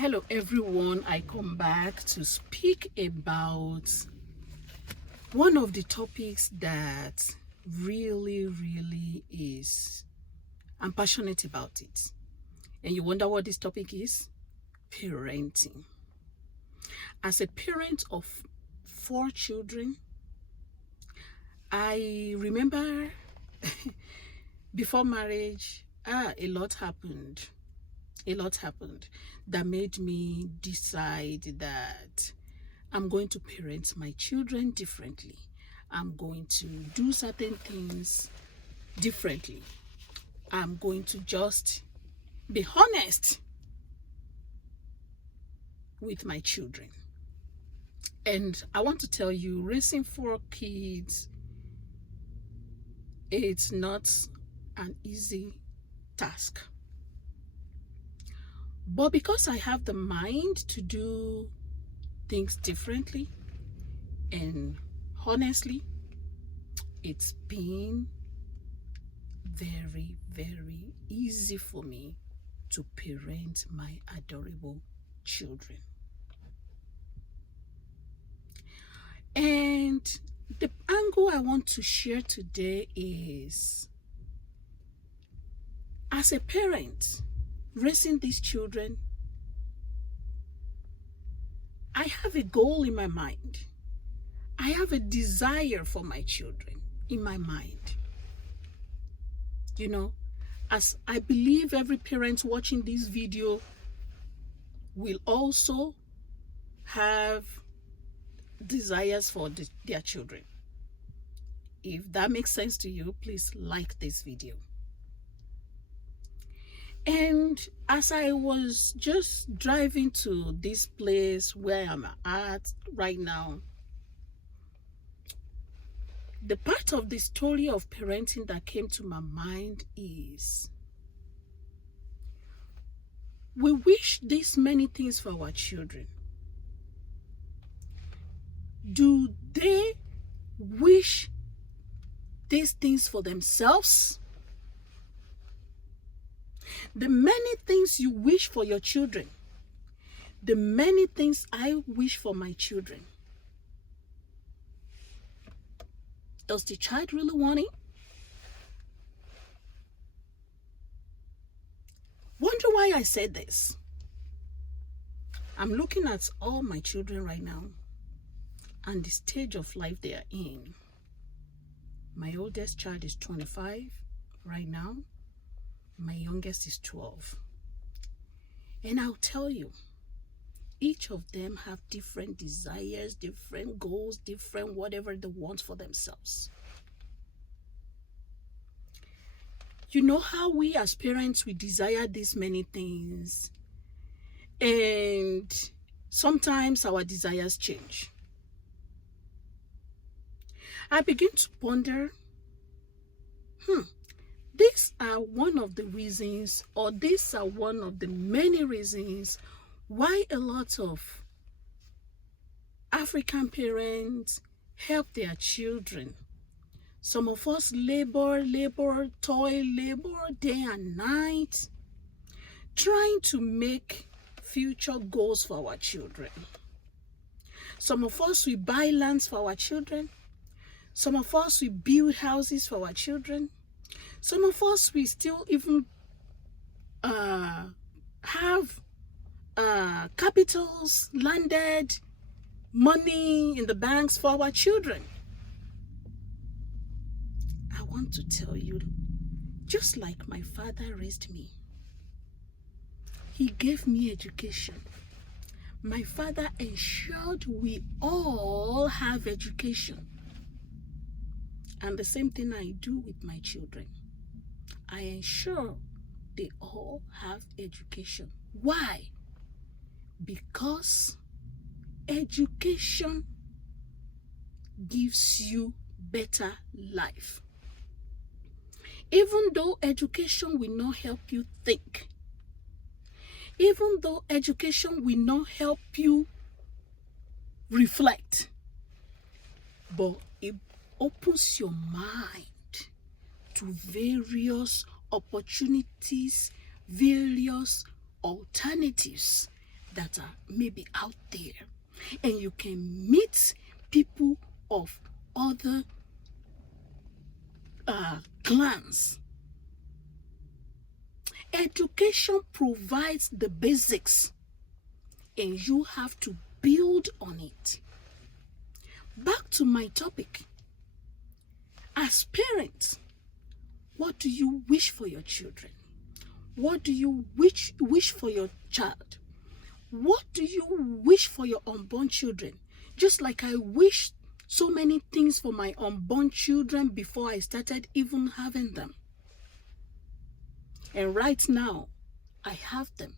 Hello everyone, I come back to speak about one of the topics that really is, I'm passionate about it. And you wonder what this topic is? Parenting. As a parent of 4 children, I remember before marriage, a lot happened that made me decide that I'm going to parent my children differently. I'm going to do certain things differently. I'm going to just be honest with my children. And I want to tell you, raising 4 kids, it's not an easy task. But because I have the mind to do things differently and honestly, it's been very easy for me to parent my adorable children. And the angle I want to share today is, as a parent raising these children, I have a goal in my mind. I have a desire for my children in my mind. You know, as I believe every parent watching this video will also have desires for their children. If that makes sense to you, please like this video. And as I was just driving to this place where I'm at right now, the part of the story of parenting that came to my mind is, we wish these many things for our children. Do they wish these things for themselves? The many things you wish for your children, the many things I wish for my children, does the child really want it? Wonder why I said this. I'm looking at all my children right now and the stage of life they are in. My oldest child is 25 right now. My youngest is 12. And I'll tell you, each of them have different desires, different goals, different whatever they want for themselves. You know how we as parents, we desire these many things, and sometimes our desires change. I begin to ponder, these are one of the reasons, or these are one of the many reasons why a lot of African parents help their children. Some of us labor, toil, labor day and night, trying to make future goals for our children. Some of us, we buy lands for our children. Some of us, we build houses for our children. Some of us, we still even have capitals, landed, money in the banks for our children. I want to tell you, just like my father raised me, he gave me education. My father ensured we all have education. And the same thing I do with my children. I ensure they all have education. Why? Because education gives you better life. Even though education will not help you think, even though education will not help you reflect, but it opens your mind to various opportunities, various alternatives that are maybe out there, and you can meet people of other clans. Education provides the basics, and you have to build on it. Back to my topic. As parents, what do you wish for your children? What do you wish for your child? What do you wish for your unborn children? Just like I wish so many things for my unborn children before I started even having them. And right now, I have them.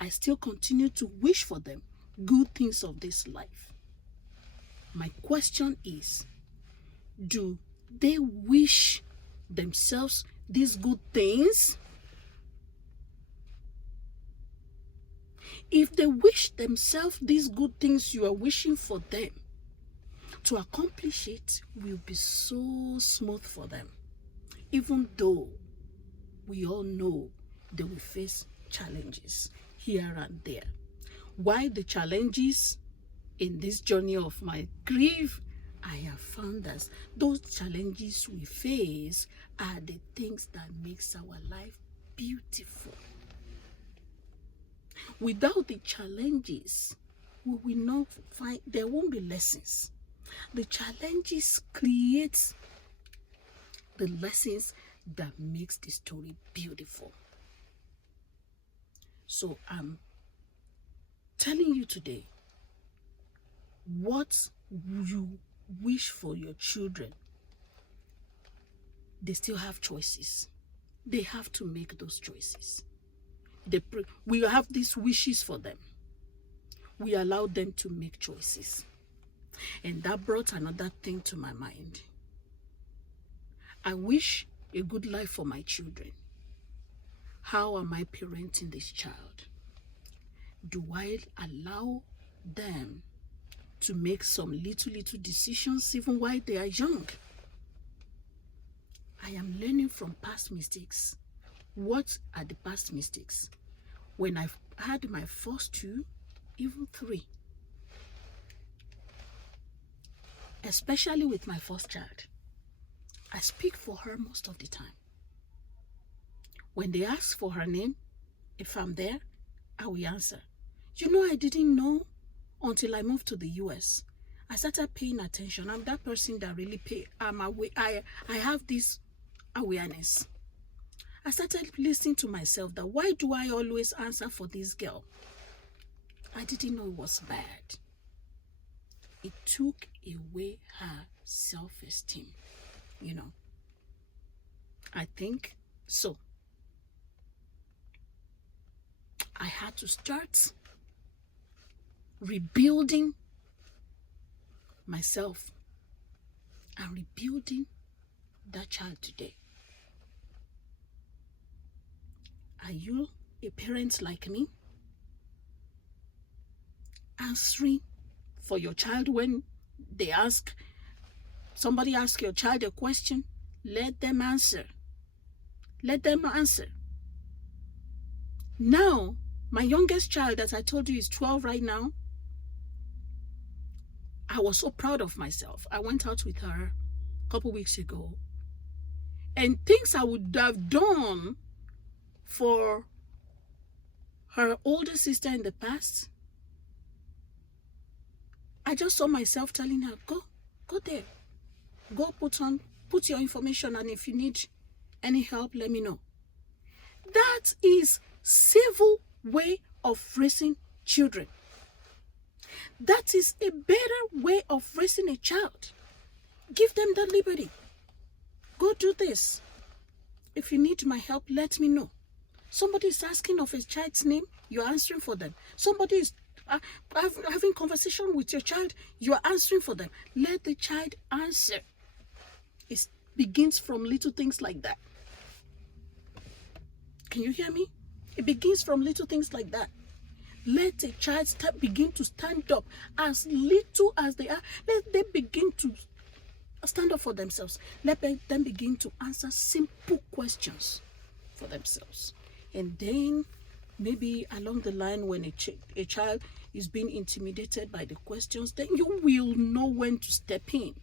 I still continue to wish for them good things of this life. My question is, do they wish themselves these good things? If they wish themselves these good things you are wishing for them, to accomplish it will be so smooth for them, even though we all know they will face challenges here and there. Why the challenges? In this journey of my grief, I have found that those challenges we face are the things that makes our life beautiful. Without the challenges, we will not find, there won't be lessons. The challenges create the lessons that makes the story beautiful. So I'm telling you today, what you wish for your children, they still have choices. They have to make those choices. We have these wishes for them. We allow them to make choices. And that brought another thing to my mind. I wish a good life for my children. How am I parenting this child? Do I allow them to make some little decisions even while they are young? I am learning from past mistakes. What are the past mistakes? When I had my first 2, even 3, especially with my first child, I speak for her most of the time. When they ask for her name, if I'm there, I will answer. You know, I didn't know until I moved to the US. I started paying attention. I'm that person that really I have this awareness. I started listening to myself that why do I always answer for this girl? I didn't know it was bad. It took away her self-esteem, you know. I think so. I had to start rebuilding myself and rebuilding that child today. Are you a parent like me? Answering for your child when they somebody asks your child a question, let them answer. Let them answer. Now, my youngest child, as I told you, is 12 right now. I was so proud of myself. I went out with her a couple weeks ago. And things I would have done for her older sister in the past, I just saw myself telling her, go there. Go put your information, and if you need any help, let me know. That is civil way of raising children. That is a better way of raising a child. Give them that liberty. Go do this. If you need my help, let me know. Somebody is asking of a child's name, you're answering for them. Somebody is having conversation with your child, you're answering for them. Let the child answer. It begins from little things like that. Can you hear me? It begins from little things like that. Let a child begin to stand up. As little as they are, let them begin to stand up for themselves. Let them begin to answer simple questions for themselves. And then Maybe along the line when a child is being intimidated by the questions, then you will know when to step in.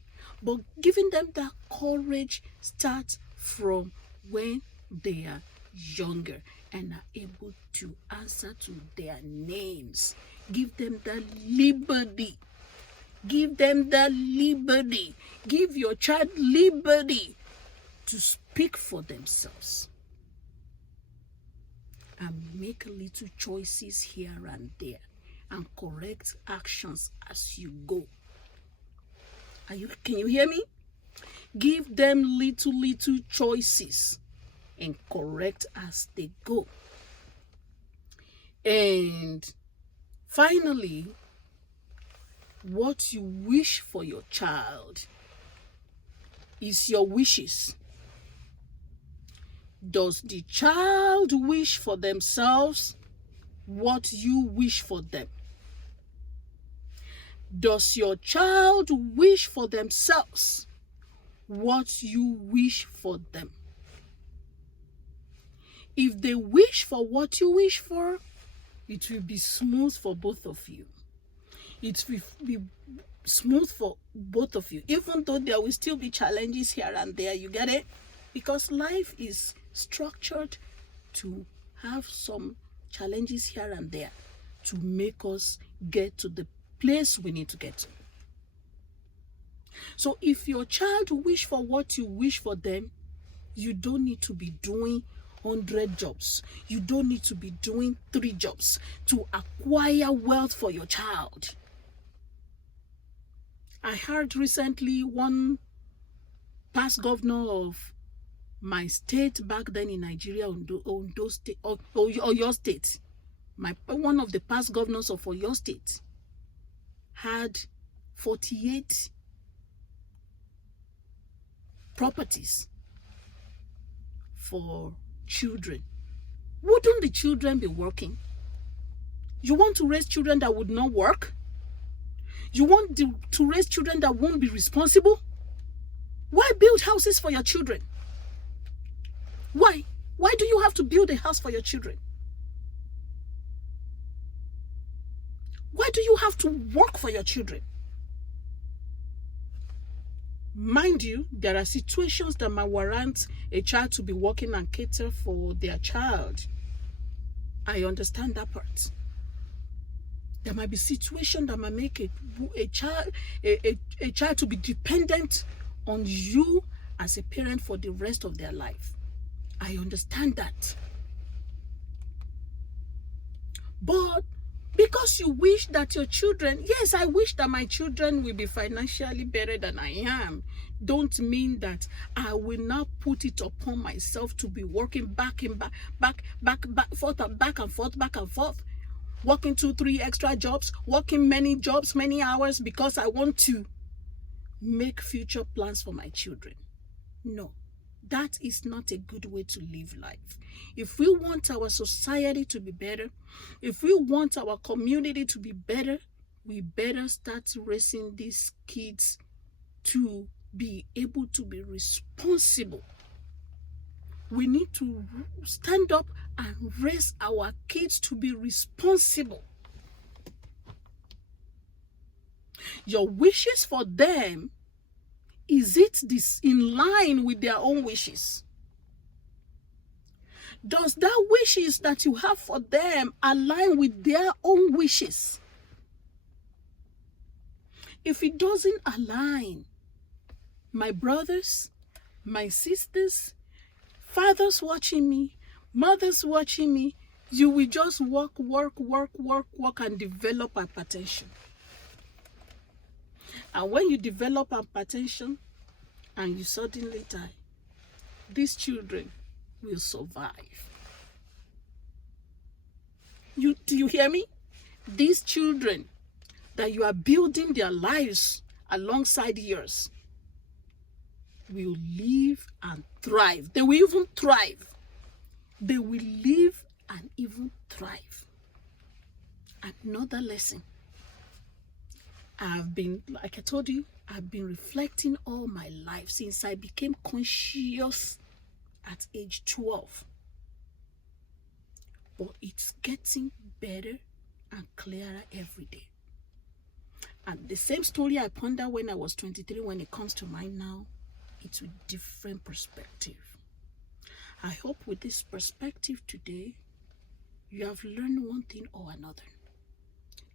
But giving them that courage starts from when they are younger and are able to answer to their names. Give them the liberty. Give them the liberty. Give your child liberty to speak for themselves and make little choices here and there and correct actions as you go. Can you hear me? Give them little choices and correct as they go. And finally, what you wish for your child is your wishes. Does the child wish for themselves what you wish for them? Does your child wish for themselves what you wish for them? If they wish for what you wish for, it will be smooth for both of you. It will be smooth for both of you, even though there will still be challenges here and there. You get it? Because life is structured to have some challenges here and there to make us get to the place we need to get to. So if your child wish for what you wish for them, you don't need to be doing 100 jobs. You don't need to be doing 3 jobs to acquire wealth for your child. I heard recently one past governor of my state back then in Nigeria, Ondo State, or your state, one of the past governors of Oyo State had 48 properties for children. Wouldn't the children be working? You want to raise children that would not work? You want to raise children that won't be responsible? Why build houses for your children? Why? Why do you have to build a house for your children? Why do you have to work for your children? Mind you, there are situations that might warrant a child to be working and cater for their child. I understand that part. There might be situations that might make a child to be dependent on you as a parent for the rest of their life. I understand that. But because you wish that your children, yes, I wish that my children will be financially better than I am, don't mean that I will not put it upon myself to be working back and forth, working 2-3 extra jobs, working many jobs, many hours, because I want to make future plans for my children. No. That is not a good way to live life. If we want our society to be better, if we want our community to be better, we better start raising these kids to be able to be responsible. We need to stand up and raise our kids to be responsible. Your wishes for them, is it this in line with their own wishes? Does that wishes that you have for them align with their own wishes? If it doesn't align, my brothers, my sisters, fathers watching me, mothers watching me, you will just work and develop hypertension. And when you develop hypertension and you suddenly die, these children will survive. Do you hear me? These children that you are building their lives alongside yours will live and thrive. They will even thrive. They will live and even thrive. Another lesson. I've been, like I told you, I've been reflecting all my life since I became conscious at age 12. but it's getting better and clearer every day. And the same story I pondered when I was 23, when it comes to mine now, it's with different perspective. I hope with this perspective today, you have learned one thing or another.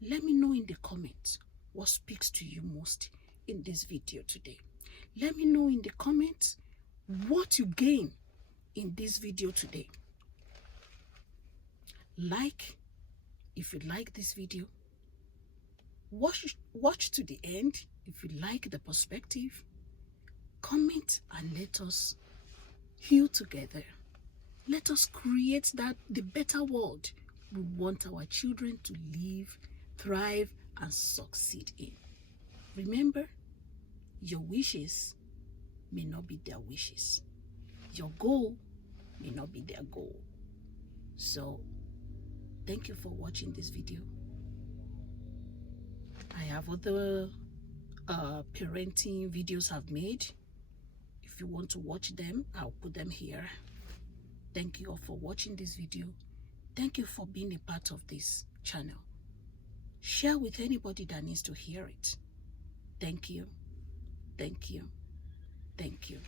Let me know in the comments what speaks to you most in this video today. Let me know in the comments what you gain in this video today. Like, if you like this video, watch to the end if you like the perspective. Comment and let us heal together. Let us create the better world we want our children to live, thrive, and succeed in. Remember, your wishes may not be their wishes. Your goal may not be their goal. So, thank you for watching this video. I have other parenting videos I've made. If you want to watch them, I'll put them here. Thank you all for watching this video. Thank you for being a part of this channel. Share with anybody that needs to hear it. Thank you. Thank you. Thank you.